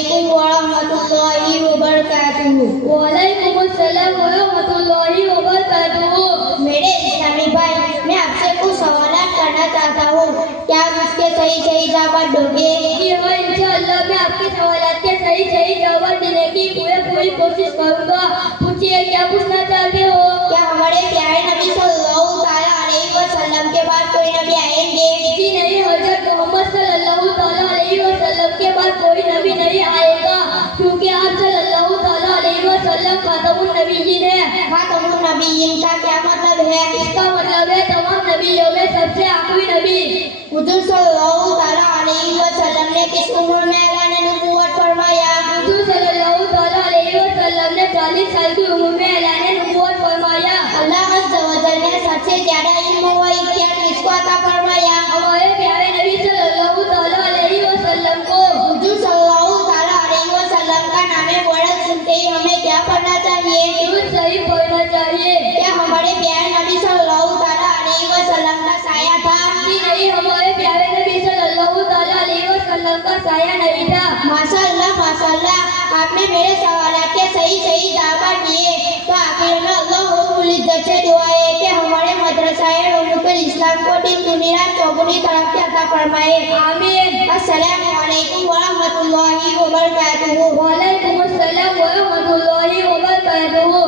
Assalamualaikum warahmatullahi wabarakatuh. वालेकुमुस्सलाम व रहमतुल्लाहि व बरकातुहू। मेरे इस्लामी भाई, मैं आपसे कुछ सवाल करना चाहता हूँ, क्या आप उसके सही जवाब दोगे? जी हाँ, इंशाअल्लाह मैं आपके सवालात के सही जवाब देने की पूरी कोशिश करूँगा। पूछिए, क्या पूछना चाहते हो? क्या हमारे प्यारे नबी सल्लल्लाहु ताला अलैहि वसल्लम के बाद कोई नबी आएंगे? जी नहीं, हजरत मोहम्मद सल्लल्लाहु ताला अलैहि वसल्लम के बाद कोई नबी नहीं आएगा, क्योंकि आप सल्लल्लाहु ताला अलैहि वसल्लम खातमुन नबीयीन हैं। खातमुन नबीयीन का क्या मतलब है? इसका मतलब है तमाम नबियों में सबसे आखिरी नबी। हुजूर सल्लल्लाहु ताला अलैहि वसल्लम ने किस उम्र में ऐलान नबूवत फरमाया? हुजूर सल्लल्लाहु ताला अलैहि वसल्लम ने 40 साल की उम्र में ऐलान नबूवत फरमाया। अल्लाह अज़्ज़ा व जल ने सबसे ज्यादा इल्म व इख्तियार किसको अता फरमाया? हमारे प्यारे नबी सल्लल्लाहु ताला अलैहि वसल्लम को। हुजूर सल्लल्लाहु ताला अलैहि वसल्लम का नाम बड़ा सुनते ही हमें क्या पढ़ना चाहिए? दुरूद शरीफ पढ़ना चाहिए। क्या हमारे प्यारे नबी सल्लल्लाहु ताला अलैहि वसल्लम का साया था? जी नहीं, हमारे प्यारे नबी सल्लल्लाहु ताला अलैहि वसल्लम का साया नहीं था। माशाअल्लाह, आपने मेरे सवालात के सही जवाब दिए। तो आखिर में अल्लाह रब्बुल इज्जत से दुआ है कि हमारे मदरसा उलूमुल इस्लाम को दिन दुनिया चौगुनी तरक्की अता फरमाए। आमीन। अस्सलामु अलैकुम व रहमतुल्लाहि व बरकातुहू। वालेकुमुस्सलाम व रहमतुल्लाहि व बरकातुहू।